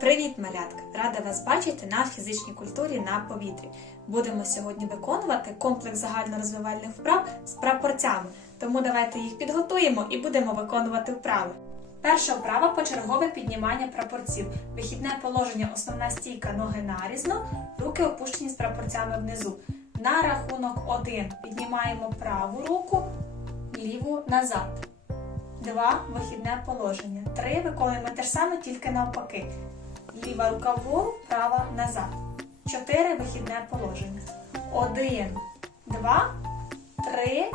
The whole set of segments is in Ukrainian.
Привіт, малятка! Рада вас бачити на фізичній культурі на повітрі. Будемо сьогодні виконувати комплекс загальнорозвивальних вправ з прапорцями. Тому давайте їх підготуємо і будемо виконувати вправи. Перша вправа почергове піднімання прапорців. Вихідне положення, основна стійка, ноги нарізно, руки опущені з прапорцями внизу. На рахунок 1 піднімаємо праву руку, ліву назад. Два вихідне положення. Три виконуємо те ж саме, тільки навпаки. Ліва рука вгору, права назад. Чотири вихідне положення. Один, два, три,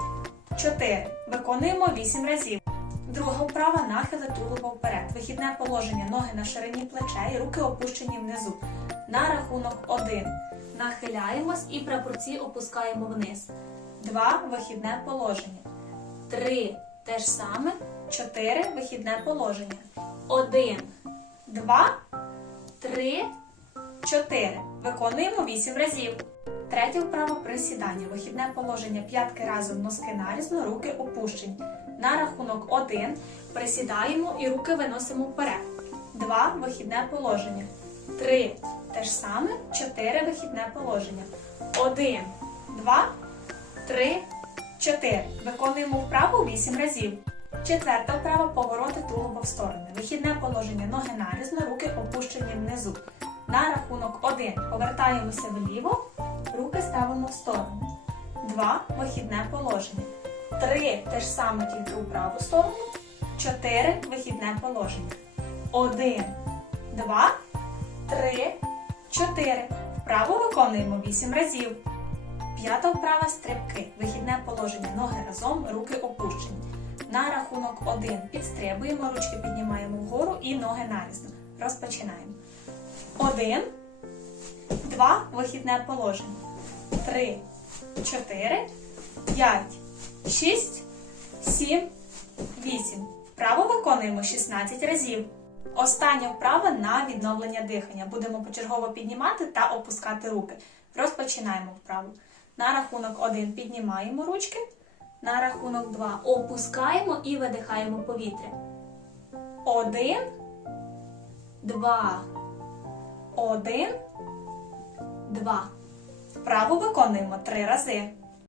чотири. Виконуємо вісім разів. Друга вправа нахили тулуба вперед. Вихідне положення. Ноги на ширині плечей, руки опущені внизу. На рахунок один. Нахиляємось і прапорці опускаємо вниз. Два вихідне положення. Три. Те ж саме. Чотири вихідне положення. Один, два, три, чотири. Виконуємо вісім разів. Третя вправа присідання. Вихідне положення. П'ятки разом носки нарізно, руки опущені. На рахунок один присідаємо і руки виносимо вперед. Два вихідне положення. Три. Те ж саме. Чотири вихідне положення. Один, два, три, чотири. Виконуємо вправу вісім разів. Четверта вправа повороти тулуба в сторони. Вихідне положення ноги нарізно, руки опущені внизу. На рахунок 1 повертаємося вліво, руки ставимо в сторону. 2 вихідне положення. 3 те ж саме тільки у праву сторону. 4 вихідне положення. 1, 2, 3, 4. Вправо виконуємо 8 разів. П'ята вправа стрибки. Вихідне положення. Ноги разом, руки опущені. На рахунок 1 підстрибуємо, ручки піднімаємо вгору і ноги нарізно. Розпочинаємо. 1, 2, вихідне положення. 3, 4, 5, 6, 7, 8. Вправо виконуємо 16 разів. Остання вправа на відновлення дихання. Будемо почергово піднімати та опускати руки. Розпочинаємо вправу. На рахунок 1 піднімаємо ручки. На рахунок 2 опускаємо і видихаємо повітря. 1, 2, 1, 2. Вправо виконуємо 3 рази.